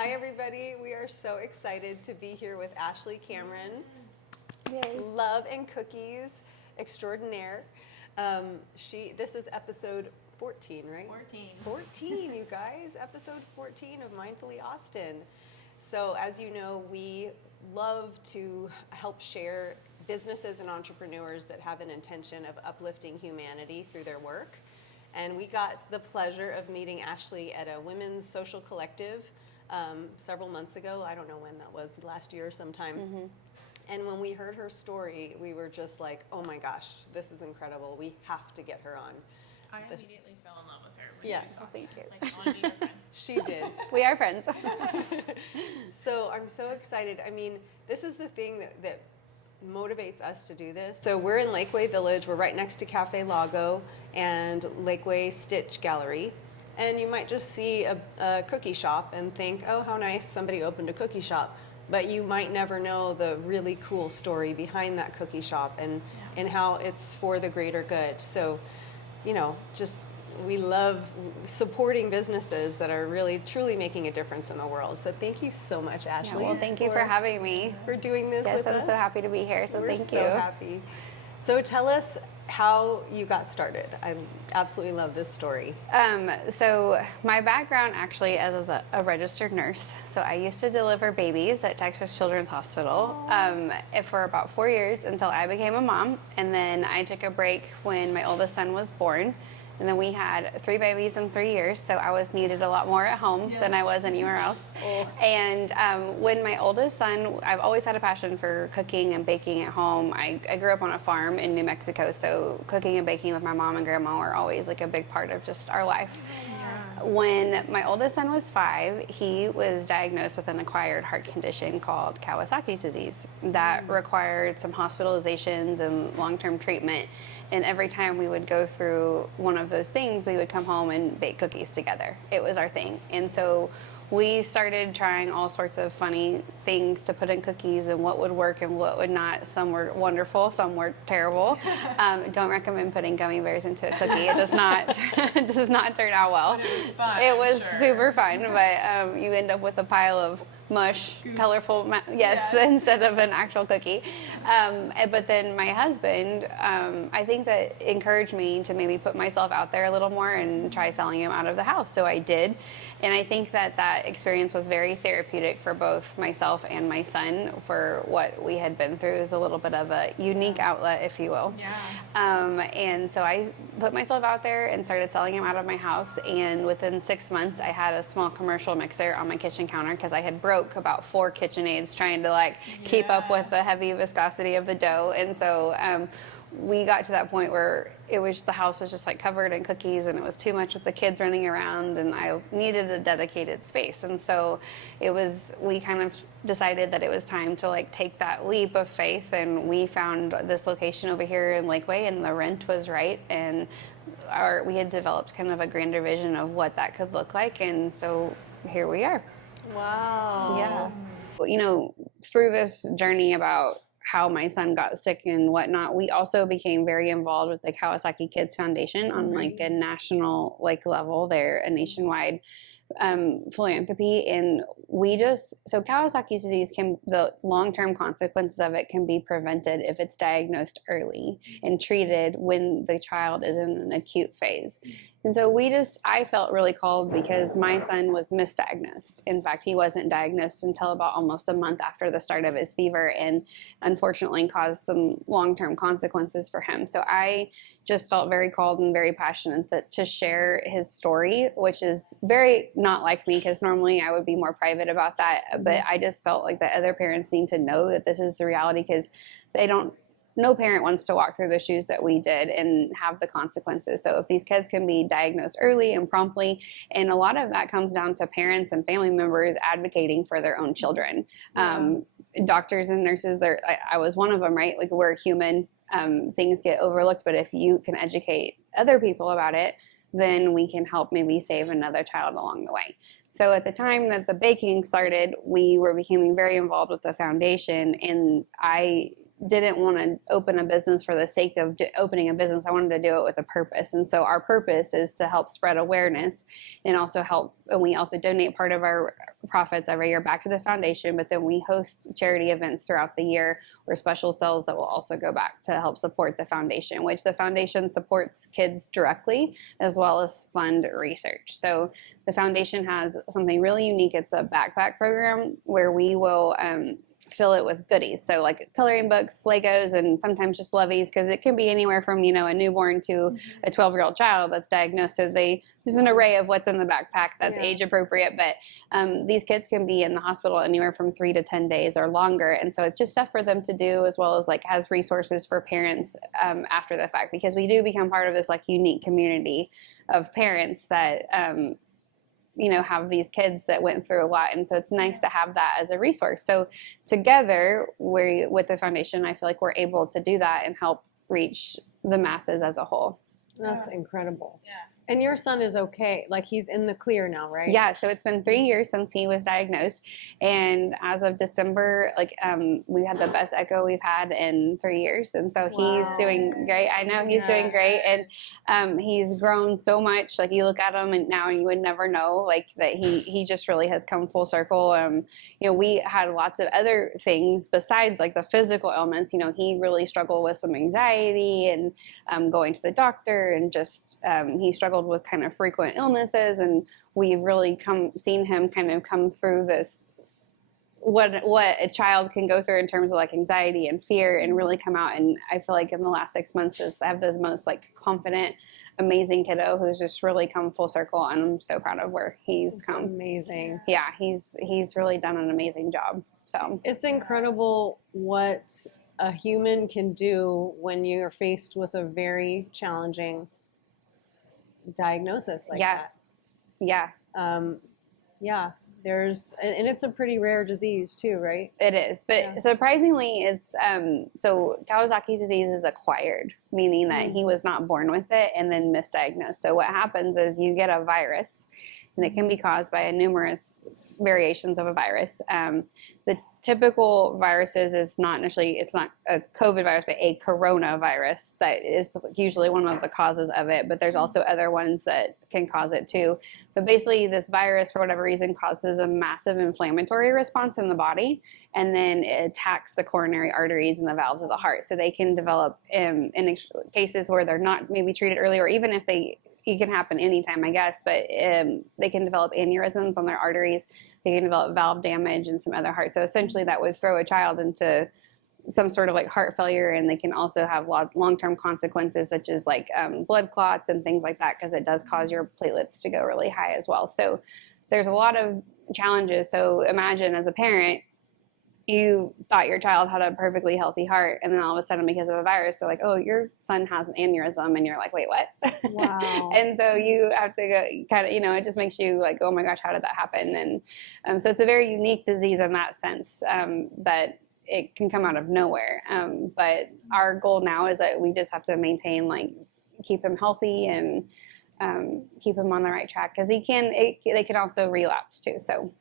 Hi, everybody. We are so excited to be here with Ashley Cameron, Yay. Love and Cookies Extraordinaire. This is episode 14, right? 14, you guys. Episode 14 of Mindfully Austin. So, as you know, we love to help share businesses and entrepreneurs that have an intention of uplifting humanity through their work. And we got the pleasure of meeting Ashley at a women's social collective several months ago. I don't know when that was, last year sometime. Mm-hmm. And when we heard her story, we were just like, oh my gosh, this is incredible. We have to get her on. I immediately fell in love with her when Yeah. we saw her. Thank you. It's like, I want to be your friend. She did. We are friends. So I'm so excited. I mean, this is the thing that motivates us to do this. So we're in Lakeway Village. We're right next to Cafe Lago and Lakeway Stitch Gallery. And you might just see a cookie shop and think, oh, how nice, somebody opened a cookie shop. But you might never know the really cool story behind that cookie shop and how it's for the greater good. So, you know, just we love supporting businesses that are really, truly making a difference in the world. So thank you so much, Ashley. Yeah, well, thank you for having me. For doing this Yes, with I'm us. so happy to be here, so We're thank so you. happy. So tell us how you got started. I absolutely love this story. So my background actually is as a registered nurse. So I used to deliver babies at Texas Children's Hospital for about 4 years until I became a mom. And then I took a break when my oldest son was born. And then we had 3 babies in 3 years, so I was needed a lot more at home than I was anywhere else. And when my oldest son, I've always had a passion for cooking and baking at home. I grew up on a farm in New Mexico, so cooking and baking with my mom and grandma were always like a big part of just our life. When my oldest son was 5, he was diagnosed with an acquired heart condition called Kawasaki Disease that required some hospitalizations and long-term treatment. And every time we would go through one of those things, we would come home and bake cookies together. It was our thing. And so we started trying all sorts of funny things to put in cookies and what would work and what would not. Some were wonderful, some were terrible. Don't recommend putting gummy bears into a cookie. It does not turn out well. But it was fun. It was I'm sure. super fun, but you end up with a pile of mush, colorful, yes, instead of an actual cookie. But then my husband, I think that encouraged me to maybe put myself out there a little more and try selling him out of the house. So I did. And I think that experience was very therapeutic for both myself and my son for what we had been through. It was a little bit of a unique outlet, if you will. Yeah. And so I put myself out there and started selling him out of my house. And within 6 months, I had a small commercial mixer on my kitchen counter because I had broke about 4 KitchenAids trying to keep up with the heavy viscosity of the dough. And so we got to that point where the house was just covered in cookies and it was too much with the kids running around and I needed a dedicated space. And so we kind of decided that it was time to take that leap of faith, and we found this location over here in Lakeway and the rent was right, and we had developed kind of a grander vision of what that could look like, and so here we are. Wow. Yeah. You know, through this journey about how my son got sick and whatnot, we also became very involved with the Kawasaki Kids Foundation on a national level. They're a nationwide philanthropy, and so Kawasaki disease the long-term consequences of it can be prevented if it's diagnosed early and treated when the child is in an acute phase. And so I felt really called because my son was misdiagnosed. In fact, he wasn't diagnosed until about almost a month after the start of his fever, and unfortunately caused some long-term consequences for him. So I just felt very called and very passionate to share his story, which is very not like me because normally I would be more private about that. But I just felt like the other parents need to know that this is the reality because no parent wants to walk through the shoes that we did and have the consequences. So if these kids can be diagnosed early and promptly, and a lot of that comes down to parents and family members advocating for their own children. Doctors and nurses, I was one of them, right? We're human, things get overlooked, but if you can educate other people about it, then we can help maybe save another child along the way. So at the time that the baking started, we were becoming very involved with the foundation, and I didn't want to open a business for the sake of opening a business. I wanted to do it with a purpose. And so our purpose is to help spread awareness and also help. And we also donate part of our profits every year back to the foundation. But then we host charity events throughout the year or special sales that will also go back to help support the foundation, which the foundation supports kids directly as well as fund research. So the foundation has something really unique. It's a backpack program where we will fill it with goodies. So like coloring books, Legos, and sometimes just loveys, because it can be anywhere from, a newborn to a 12-year-old child that's diagnosed. So there's an array of what's in the backpack that's age appropriate. But these kids can be in the hospital anywhere from 3 to 10 days or longer. And so it's just stuff for them to do, as well as like has resources for parents after the fact, because we do become part of this like unique community of parents that have these kids that went through a lot. And so it's nice to have that as a resource. So together, with the foundation, I feel like we're able to do that and help reach the masses as a whole. That's incredible. Yeah. And your son is okay. Like he's in the clear now, right? Yeah. So it's been 3 years since he was diagnosed. And as of December, we had the best echo we've had in 3 years. And so he's doing great. I know he's doing great. And he's grown so much. Like you look at him and now you would never know like that he just really has come full circle. We had lots of other things besides like the physical ailments. He really struggled with some anxiety and going to the doctor, and just he struggled with kind of frequent illnesses, and we've really seen him kind of come through this, what a child can go through in terms of like anxiety and fear, and really come out. And I feel like in the last 6 months I have the most like confident, amazing kiddo who's just really come full circle, and I'm so proud of where he's come. Amazing. Yeah, he's really done an amazing job. So it's incredible what a human can do when you're faced with a very challenging diagnosis like that. Yeah. And it's a pretty rare disease too, right? It is, but surprisingly, it's so Kawasaki disease is acquired, meaning that he was not born with it and then misdiagnosed. So what happens is you get a virus, and it can be caused by numerous variations of a virus. The typical viruses is not necessarily, it's not a COVID virus, but a coronavirus that is usually one of the causes of it. But there's also other ones that can cause it too. But basically this virus, for whatever reason, causes a massive inflammatory response in the body, and then it attacks the coronary arteries and the valves of the heart. So they can develop in cases where they're not maybe treated early, or even if it can happen anytime, I guess, but they can develop aneurysms on their arteries. They can develop valve damage and some other heart. So essentially that would throw a child into some sort of like heart failure, and they can also have long-term consequences such as like blood clots and things like that, because it does cause your platelets to go really high as well. So there's a lot of challenges. So imagine as a parent, you thought your child had a perfectly healthy heart, and then all of a sudden because of a virus, they're like, oh, your son has an aneurysm, and you're like, wait, what? Wow. And so you have to go kind of, it just makes you like, oh my gosh, how did that happen? And so it's a very unique disease in that sense, that it can come out of nowhere. But our goal now is that we just have to maintain, like, keep him healthy and keep him on the right track, because they can also relapse too. So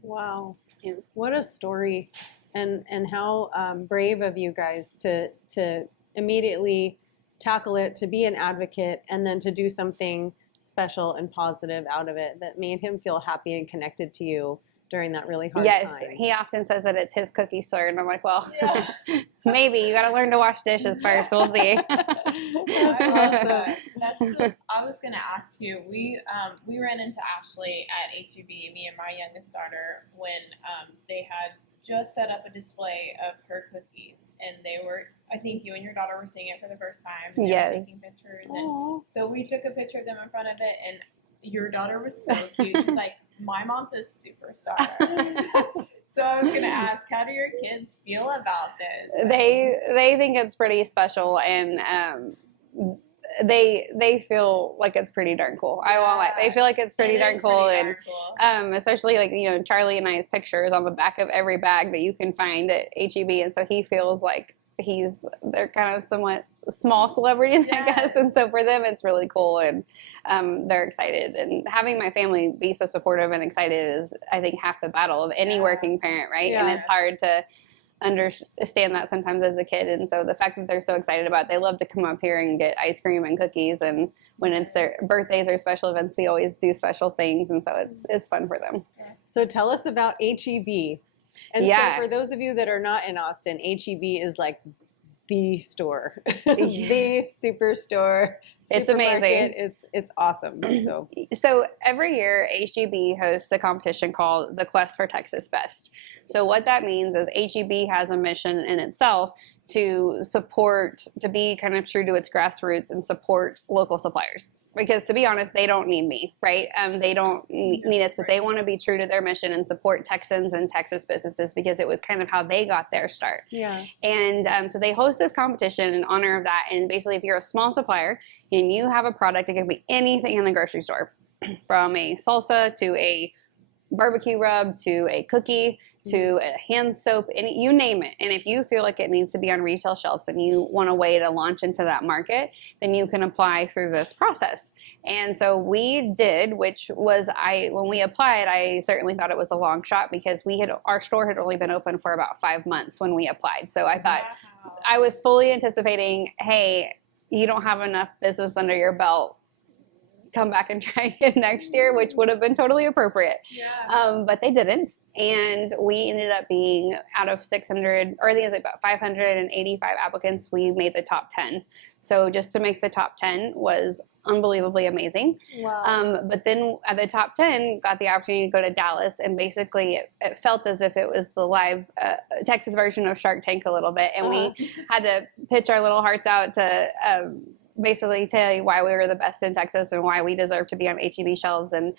wow. Yeah. What a story, and how brave of you guys to immediately tackle it, to be an advocate, and then to do something special and positive out of it that made him feel happy and connected to you during that really hard time. Yes, he often says that it's his cookie store, and I'm like, well, maybe you got to learn to wash dishes first. We'll see. I love that. I was going to ask you. We ran into Ashley at HEB, me and my youngest daughter, when they had just set up a display of her cookies, and they were. I think you and your daughter were seeing it for the first time. And they were taking pictures, and so we took a picture of them in front of it, and your daughter was so cute. She's like, my mom's a superstar. So I was going to ask, how do your kids feel about this? They think it's pretty special, and they feel like it's pretty darn cool. I won't lie. They feel like it's pretty darn cool, and especially like Charlie and I's pictures on the back of every bag that you can find at HEB, and so he feels like they're kind of somewhat small celebrities, I guess, and so for them it's really cool, and they're excited. And having my family be so supportive and excited is, I think, half the battle of any working parent, right? And it's hard to understand that sometimes as a kid. And so the fact that they're so excited about it, they love to come up here and get ice cream and cookies. And when it's their birthdays or special events, we always do special things. And so it's fun for them. So tell us about HEB. And Yeah. so for those of you that are not in Austin, HEB is like the store, the superstore. It's amazing. It's awesome. So every year, HEB hosts a competition called the Quest for Texas Best. So what that means is HEB has a mission in itself to support, to be kind of true to its grassroots and support local suppliers. Because to be honest, they don't need me, right? They don't need us, but they want to be true to their mission and support Texans and Texas businesses because it was kind of how they got their start. Yeah. And so they host this competition in honor of that. And basically, if you're a small supplier and you have a product, it can be anything in the grocery store, from a salsa to a barbecue rub to a cookie to a hand soap, you name it. And if you feel like it needs to be on retail shelves and you want a way to launch into that market, then you can apply through this process. And so we did, which was when we applied, I certainly thought it was a long shot because our store had only been open for about 5 months when we applied. So I thought, I was fully anticipating, hey, you don't have enough business under your belt, come back and try again next year, which would have been totally appropriate. Yeah. But they didn't. And we ended up being out of 600, or I think it was like about 585 applicants, we made the top 10. So just to make the top 10 was unbelievably amazing. Wow. But then at the top 10, got the opportunity to go to Dallas, and basically it felt as if it was the live Texas version of Shark Tank a little bit. And we had to pitch our little hearts out to basically tell you why we were the best in Texas and why we deserve to be on HEB shelves. And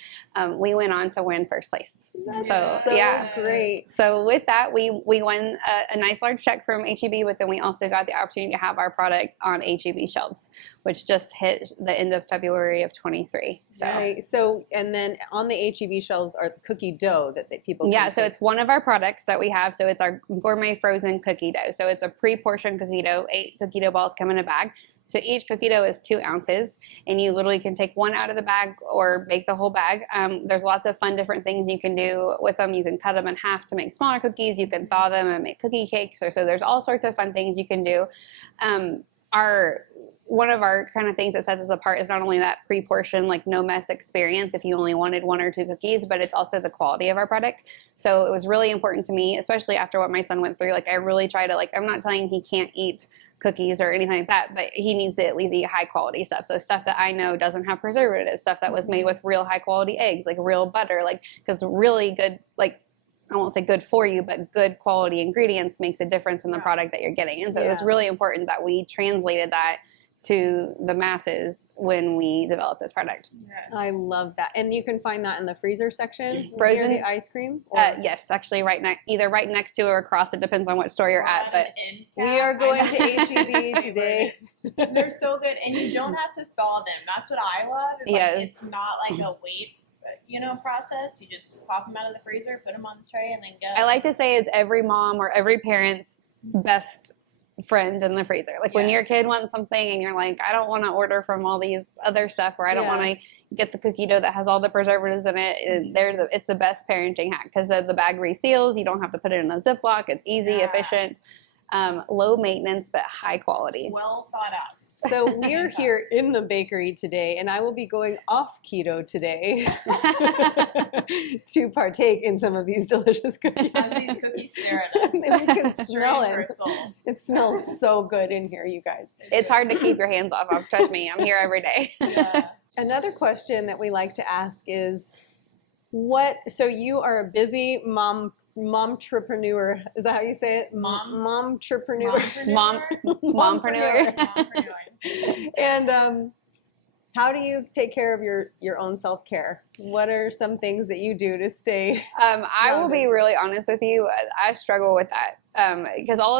we went on to win first place. So yeah, great. So with that, we won a nice large check from HEB, but then we also got the opportunity to have our product on HEB shelves, which just hit the end of February of 23. So, right. So, and then on the HEB shelves are cookie dough that people can so it's one of our products that we have. So it's our gourmet frozen cookie dough. So it's a pre-portioned cookie dough. 8 cookie dough balls come in a bag. So each cookie dough is 2 ounces, and you literally can take one out of the bag or bake the whole bag. There's lots of fun different things you can do with them. You can cut them in half to make smaller cookies. You can thaw them and make cookie cakes. So there's all sorts of fun things you can do. One of our kind of things that sets us apart is not only that pre-portion, like no mess experience if you only wanted 1 or 2 cookies, but it's also the quality of our product. So it was really important to me, especially after what my son went through. Like I really try to, I'm not telling he can't eat cookies or anything like that, but he needs to at least eat high quality stuff. So stuff that I know doesn't have preservatives, stuff that was made with real high quality eggs, like real butter, because really good, I won't say good for you, but good quality ingredients makes a difference in the product that you're getting. And so it was really important that we translated that to the masses when we developed this product. Yes. I love that. And you can find that in the freezer section? Frozen? Near the ice cream? Yes, actually either right next to or across. It depends on what store you're at. But we are going to HEB today. They're so good. And you don't have to thaw them. That's what I love. It's not like a wait process. You just pop them out of the freezer, put them on the tray, and then go. I like to say it's every mom or every parent's best friend in the freezer. When your kid wants something and you're like, I don't want to order from all these other stuff, or I don't want to get the cookie dough that has all the preservatives in it. It's the best parenting hack because the bag reseals. You don't have to put it in a Ziploc. It's easy, efficient, low maintenance, but high quality. Well thought out. So we're here in the bakery today, and I will be going off keto today to partake in some of these delicious cookies. As these cookies stare at us. We can smell For it. a soul. It smells so good in here, you guys. It's hard to keep your hands off of. Trust me, I'm here every day. Yeah. Another question that we like to ask is, so you are a busy momtrepreneur. Is that how you say it? Momtrepreneur. Mompreneur. And how do you take care of your own self-care? What are some things that you do to stay? I will be really honest with you. I struggle with that because all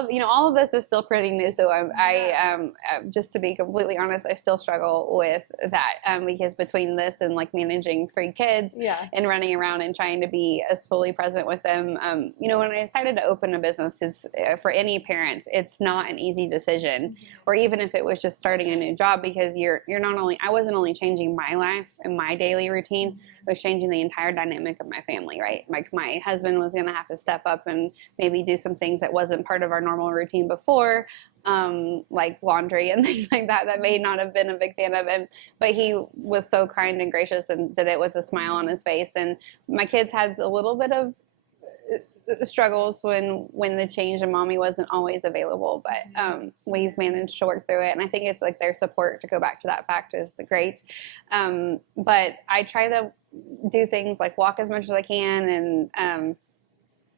of this is still pretty new. So I just to be completely honest, I still struggle with that because between this and managing 3 kids and running around and trying to be as fully present with them. When I decided to open a business, for any parent, it's not an easy decision, or even if it was just starting a new job, because I wasn't only changing my life and my daily routine, I was changing the entire dynamic of my family, right? My husband was going to have to step up and maybe do some things that wasn't part of our normal routine before, like laundry and things like that may not have been a big fan of him. But he was so kind and gracious and did it with a smile on his face. And my kids had a little bit of struggles when the change and mommy wasn't always available, but we've managed to work through it, and I think it's like their support, to go back to that fact, is great. But I try to do things like walk as much as I can, and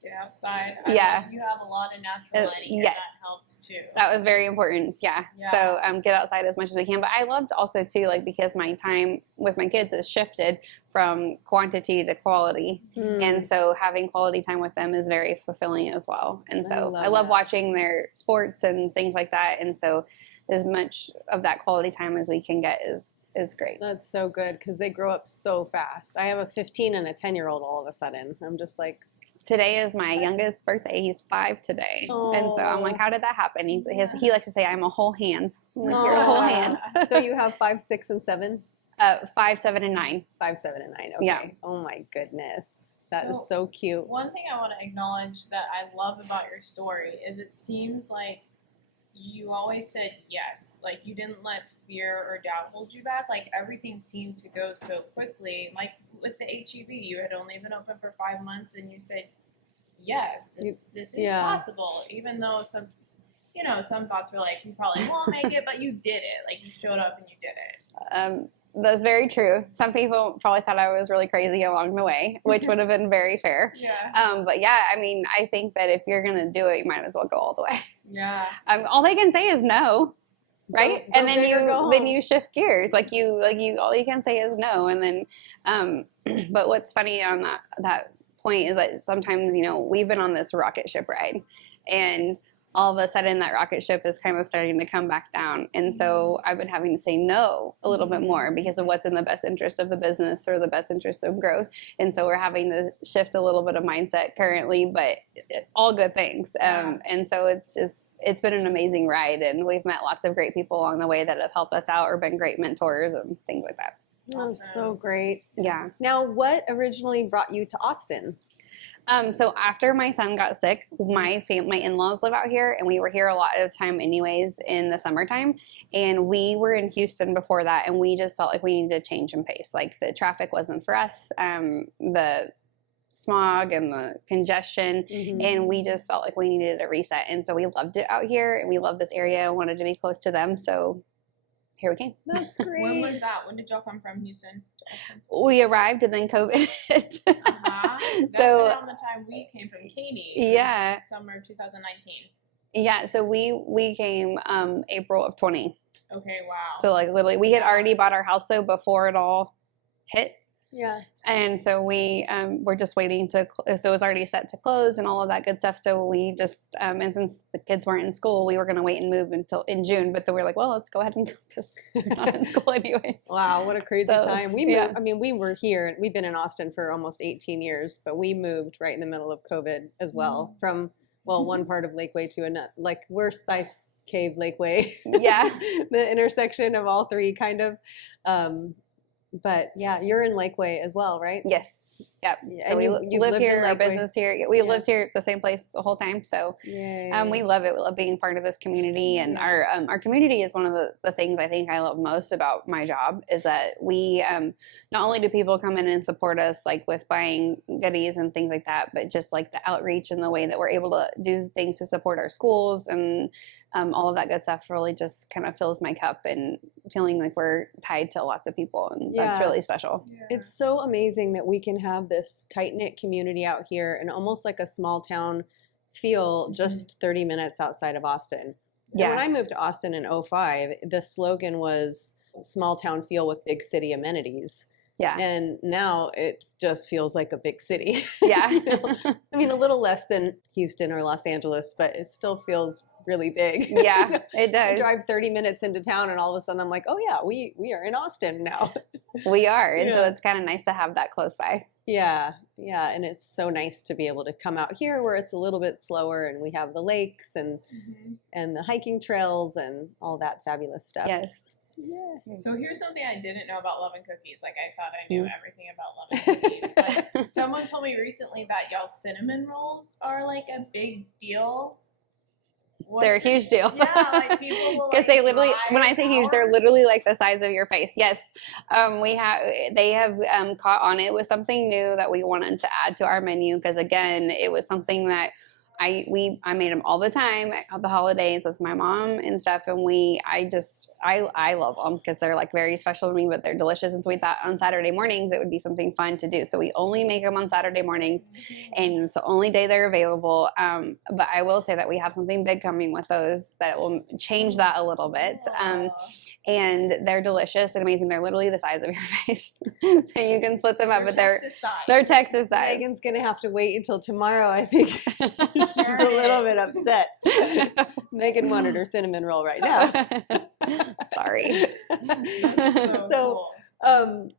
get outside. Yeah. I mean, you have a lot of natural lighting here. yes. That helps too. that was very important. Yeah. Yeah. So get outside as much as we can. But I loved also too, like, because my time with my kids has shifted from quantity to quality. And so having quality time with them is very fulfilling as well. And so I love that. watching their sports and things like that. And so as much of that quality time as we can get is great. That's so good, because they grow up so fast. I have a 15 and a 10-year-old all of a sudden. I'm just like, Today is my youngest birthday. He's 5 today. And so I'm like, how did that happen? He likes to say, I'm a whole hand. I'm like, you're a whole hand. So you have 5, 6, and 7? 5, 7, and 9. 5, 7, and 9. Okay. Yeah. Oh my goodness. That is So, so cute. One thing I want to acknowledge that I love about your story is it seems like you always said yes. Like, you didn't let fear or doubt hold you back. Like, everything seemed to go so quickly. Like, with the HEB, you had only been open for 5 months, and you said, yes, this is possible. Even though some thoughts were like, you probably won't make it, but you did it. Like, you showed up and you did it. That's very true. Some people probably thought I was really crazy along the way, which would have been very fair. Yeah. But yeah, I mean, I think that if you're going to do it, you might as well go all the way. Yeah. All they can say is no. Right. Go And then big or go home. you shift gears. Like you, all you can say is no. And then, but what's funny on that point is that sometimes, we've been on this rocket ship ride, and all of a sudden that rocket ship is kind of starting to come back down. And so I've been having to say no a little bit more because of what's in the best interest of the business or the best interest of growth. And so we're having to shift a little bit of mindset currently, but all good things. And so it's been an amazing ride, and we've met lots of great people along the way that have helped us out or been great mentors and things like that. That's so great. Yeah. Now, what originally brought you to Austin? So after my son got sick, my in-laws live out here, and we were here a lot of the time anyways in the summertime. And we were in Houston before that, and we just felt like we needed a change in pace. Like, the traffic wasn't for us, the smog and the congestion, and we just felt like we needed a reset. And so we loved it out here, and we loved this area and wanted to be close to them. So here we came. That's great. When was that? When did y'all come from Houston to Austin? We arrived and then COVID hit. That's So around the time we came from Katy. Yeah. Summer 2019. Yeah, so we came April of 20. Okay, wow. So like literally, we had already bought our house though before it all hit. Yeah. And so we were just waiting so it was already set to close and all of that good stuff. So we just, and since the kids weren't in school, we were going to wait and move until in June. But then we were like, well, let's go ahead and go because they're not in school anyways. Wow, what a crazy So, time. We yeah. moved, I mean, we were here, we've been in Austin for almost 18 years, but we moved right in the middle of COVID as well from, well, one part of Lakeway to another. Like, we're Spice Cave Lakeway. Yeah. The intersection of all three kind of. But yeah, you're in Lakeway as well, right? Yes. Yep. Yeah, So and we you've live lived in here, our Lakeway. business here. We lived here at the same place the whole time. So Yay. we love it. We love being part of this community, and our community is one of the things I think I love most about my job is that we not only do people come in and support us like with buying goodies and things like that, but just like the outreach and the way that we're able to do things to support our schools and all of that good stuff really just kind of fills my cup and feeling like we're tied to lots of people, and that's really special. Yeah. It's so amazing that we can have this tight-knit community out here and almost like a small town feel just 30 minutes outside of Austin. Yeah. And when I moved to Austin in 2005, the slogan was small town feel with big city amenities. Yeah. And now it just feels like a big city. Yeah. I mean, a little less than Houston or Los Angeles, but it still feels really big. Yeah, it I does. drive 30 minutes into town and all of a sudden I'm like, oh yeah, we are in Austin now. We are. And so Yeah. it's kind of nice to have that close by. Yeah, and it's so nice to be able to come out here where it's a little bit slower and we have the lakes and the hiking trails and all that fabulous stuff. Yes. Yeah. So here's something I didn't know about Love and Cookies. Like, I thought I knew everything about Love and Cookies. But someone told me recently that y'all's cinnamon rolls are like a big deal. They're a huge deal. Yeah, like people will because like they literally, when I say huge, they're hours. literally like the size of your face. Yes, they have caught on. It was something new that we wanted to add to our menu because again, it was something that I made them all the time at the holidays with my mom and stuff, and I love them because they're like very special to me, but they're delicious. And so we thought on Saturday mornings it would be something fun to do. So we only make them on Saturday mornings, and it's the only day they're available. But I will say that we have something big coming with those that will change that a little bit. And they're delicious and amazing. They're literally the size of your face, so you can split them up. But they're Texas size. Megan's gonna have to wait until tomorrow, I think. She's a little bit upset. Megan wanted her cinnamon roll right now. Sorry. So cool.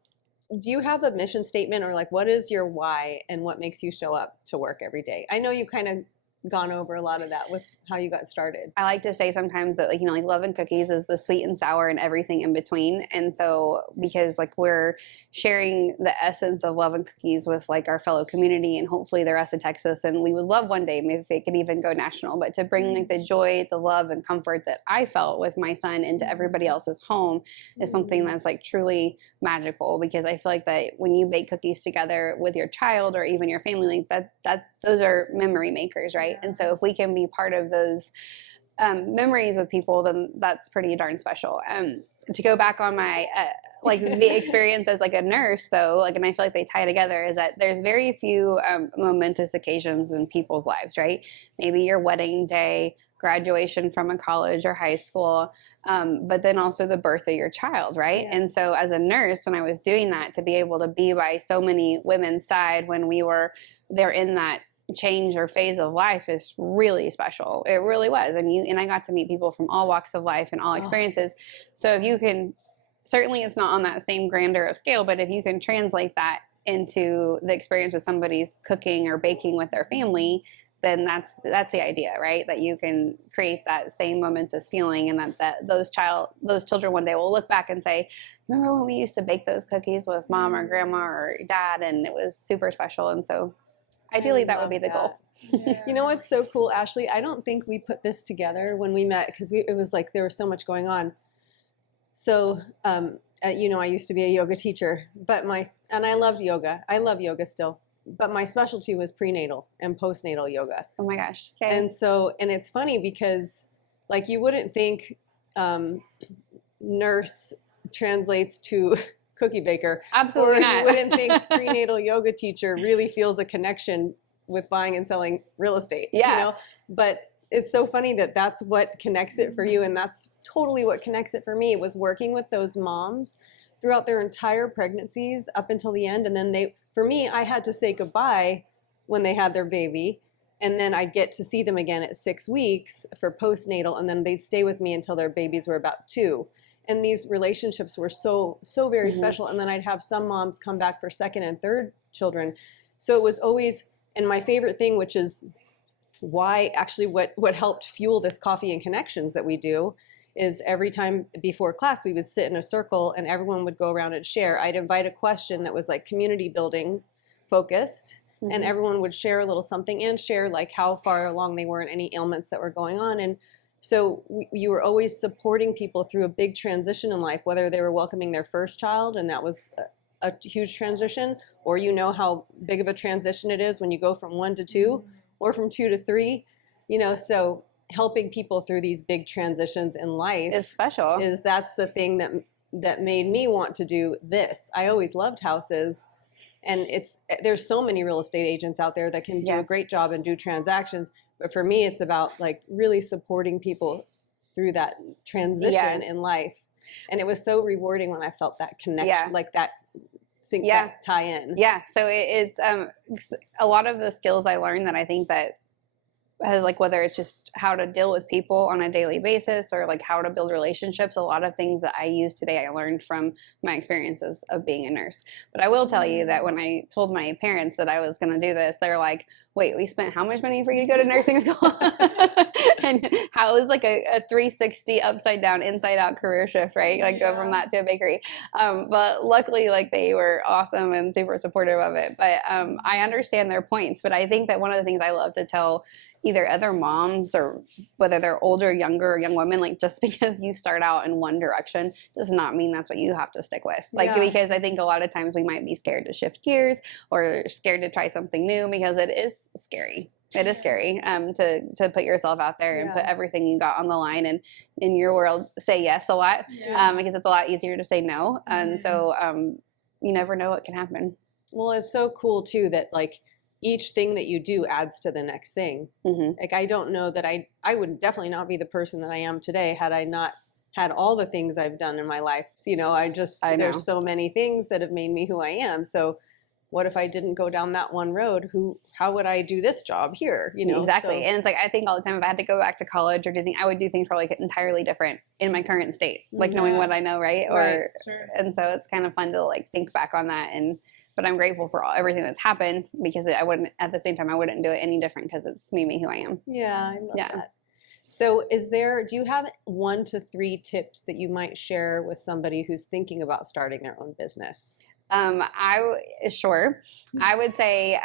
Do you have a mission statement, or like what is your why and what makes you show up to work every day? I know you kind of gone over a lot of that with how you got started. I like to say sometimes that, like, you know, like Love and Cookies is the sweet and sour and everything in between. And so because like we're sharing the essence of Love and Cookies with like our fellow community and hopefully the rest of Texas, and we would love one day maybe if it could even go national, but to bring like the joy, the love and comfort that I felt with my son into everybody else's home is something that's like truly magical, because I feel like that when you bake cookies together with your child or even your family, like that those are memory makers, right? And so if we can be part of those memories with people, then that's pretty darn special. To go back on my like the experience as like a nurse though, like, and I feel like they tie together, is that there's very few momentous occasions in people's lives, right? Maybe your wedding day, graduation from a college or high school, but then also the birth of your child, right? And so as a nurse, when I was doing that, to be able to be by so many women's side when they're in that change or phase of life is really special. It really was. And I got to meet people from all walks of life and all experiences. So if you can, certainly it's not on that same grandeur of scale, but if you can translate that into the experience with somebody's cooking or baking with their family, then that's the idea, right? That you can create that same momentous feeling, and that those children one day will look back and say, remember when we used to bake those cookies with mom or grandma or dad, and it was super special. And so ideally that would be the goal. Yeah. You know what's so cool, Ashley? I don't think we put this together when we met, because it was like there was so much going on. So, you know, I used to be a yoga teacher, and I loved yoga. I love yoga still, but my specialty was prenatal and postnatal yoga. Oh my gosh. Okay. And so, and it's funny because, like, you wouldn't think nurse translates to cookie baker. Absolutely or not. You wouldn't think prenatal yoga teacher really feels a connection with buying and selling real estate. Yeah. You know? But it's so funny that that's what connects it for you, and that's totally what connects it for me. It was working with those moms throughout their entire pregnancies up until the end, and then for me, I had to say goodbye when they had their baby, and then I'd get to see them again at 6 weeks for postnatal, and then they'd stay with me until their babies were about 2. And these relationships were so very special. And then I'd have some moms come back for second and third children. So it was always, and my favorite thing, which is why actually what helped fuel this Coffee and Connections that we do, is every time before class we would sit in a circle and everyone would go around and share. I'd invite a question that was like community building focused, and everyone would share a little something and share like how far along they were and any ailments that were going on. And so you were always supporting people through a big transition in life, whether they were welcoming their first child, and that was a huge transition, or you know how big of a transition it is when you go from 1 to 2, or from 2 to 3, you know. So helping people through these big transitions in life is special. That's the thing that made me want to do this. I always loved houses, and there's so many real estate agents out there that can do a great job and do transactions. But for me, it's about like really supporting people through that transition in life. And it was so rewarding when I felt that connection, like that sync, that tie in. Yeah. So it's a lot of the skills I learned that I think that like whether it's just how to deal with people on a daily basis or like how to build relationships, a lot of things that I use today I learned from my experiences of being a nurse. But I will tell you that when I told my parents that I was going to do this, they're like, wait, we spent how much money for you to go to nursing school? And how it was like a 360 upside down, inside out career shift, right? Like go from that to a bakery. But luckily, like they were awesome and super supportive of it. But I understand their points. But I think that one of the things I love to tell either other moms or whether they're older, younger, or young women, like just because you start out in one direction does not mean that's what you have to stick with. Like, because I think a lot of times we might be scared to shift gears or scared to try something new because it is scary. It is scary to put yourself out there and put everything you got on the line and in your world say yes a lot because it's a lot easier to say no. And so you never know what can happen. Well, it's so cool too that like each thing that you do adds to the next thing. Like I don't know that I would definitely not be the person that I am today had I not had all the things I've done in my life. You know, there's so many things that have made me who I am. So what if I didn't go down that one road? How would I do this job here? You know, exactly. And it's like I think all the time if I had to go back to college or do things, I would do things probably entirely different in my current state, like knowing what I know, right? Or and so it's kind of fun to like think back on that but I'm grateful for everything that's happened because I wouldn't, at the same time, I wouldn't do it any different because it's made me who I am. Yeah, I love that. So do you have 1 to 3 tips that you might share with somebody who's thinking about starting their own business? Sure. I would say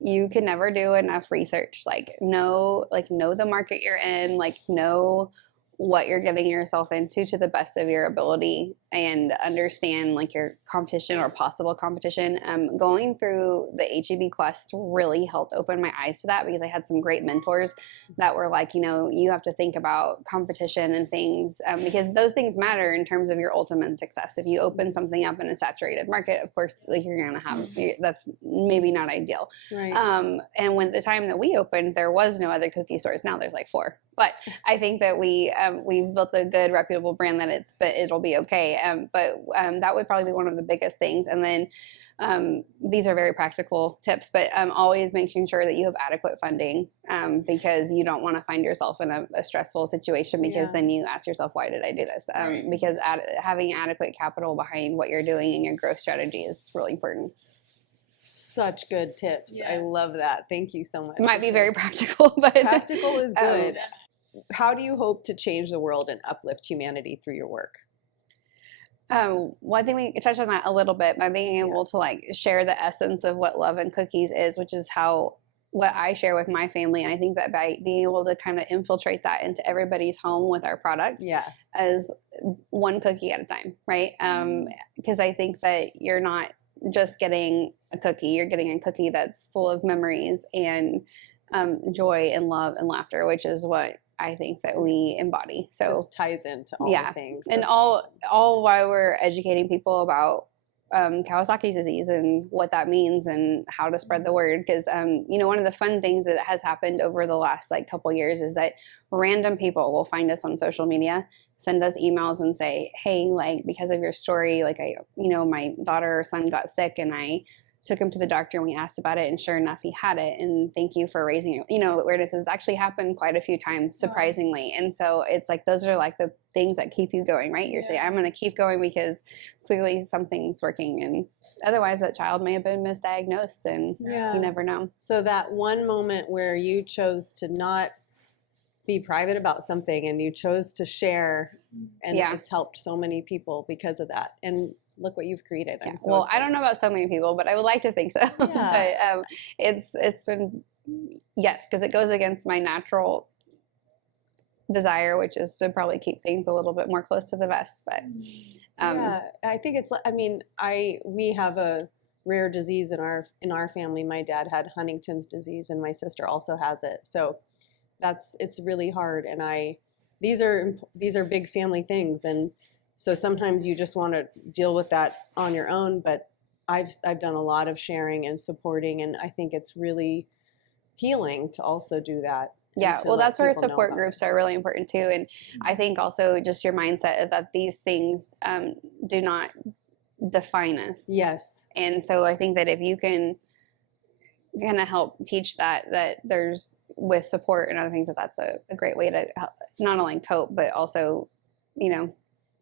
you can never do enough research. Like know the market you're in, like know what you're getting yourself into to the best of your ability and understand like your competition or possible competition. Going through the HEB quest really helped open my eyes to that because I had some great mentors that were like, you know, you have to think about competition and things because those things matter in terms of your ultimate success. If you open something up in a saturated market, of course, like you're going to have, that's maybe not ideal. Right. And when the time that we opened, there was no other cookie stores. Now there's like 4. But I think that we built a good, reputable brand but it'll be okay. But that would probably be one of the biggest things. And then these are very practical tips, but always making sure that you have adequate funding because you don't want to find yourself in a stressful situation because then you ask yourself, why did I do this? Because having adequate capital behind what you're doing and your growth strategy is really important. Such good tips. Yes. I love that. Thank you so much. It might be very practical, but practical is good. How do you hope to change the world and uplift humanity through your work? Well, I think we touched on that a little bit by being able to like share the essence of what love and cookies is, which is what I share with my family. And I think that by being able to kind of infiltrate that into everybody's home with our product as one cookie at a time, right? Because I think that you're not just getting a cookie, you're getting a cookie that's full of memories and joy and love and laughter, which is what I think that we embody. So just ties into all the things. And all while we're educating people about Kawasaki disease and what that means and how to spread the word. Because, you know, one of the fun things that has happened over the last like couple years is that random people will find us on social media, send us emails and say, hey, like because of your story, like my daughter or son got sick and I took him to the doctor and we asked about it and sure enough he had it and thank you for raising it. You know, where this has actually happened quite a few times surprisingly. And so it's like those are like the things that keep you going, right? You're saying I'm going to keep going because clearly something's working and otherwise that child may have been misdiagnosed and you never know. So that one moment where you chose to not be private about something and you chose to share and it's helped so many people because of that. And look what you've created. I'm so excited. I don't know about so many people, but I would like to think so. But it's been, because it goes against my natural desire, which is to probably keep things a little bit more close to the vest. But I think we have a rare disease in our family. My dad had Huntington's disease and my sister also has it. So it's really hard. And these are big family things. And so sometimes you just want to deal with that on your own, but I've done a lot of sharing and supporting, and I think it's really healing to also do that. Yeah, well, that's where support groups are really important too, and I think also just your mindset of that these things do not define us. Yes, and so I think that if you can kind of help teach that there's with support and other things, that's a great way to help, not only cope, but also, you know,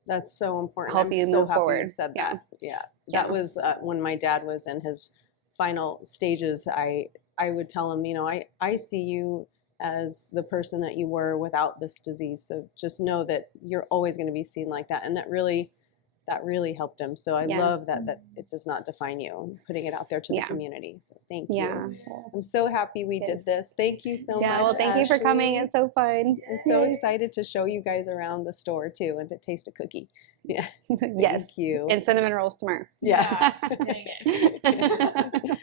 That's so important. help I'm you so move happy forward. You said Yeah. that. Yeah. Yeah. That was when my dad was in his final stages. I would tell him, you know, I see you as the person that you were without this disease. So just know that you're always going to be seen like that. And that really helped him. So I Yeah. love that it does not define you, and putting it out there to the community. So thank you. Yeah. I'm so happy we did this. Thank you so much. Yeah, well, thank you for coming. Ashley. It's so fun. I'm so excited to show you guys around the store too, and to taste a cookie. Yeah. Yes. Thank you. And cinnamon rolls tomorrow. Yeah. Dang it.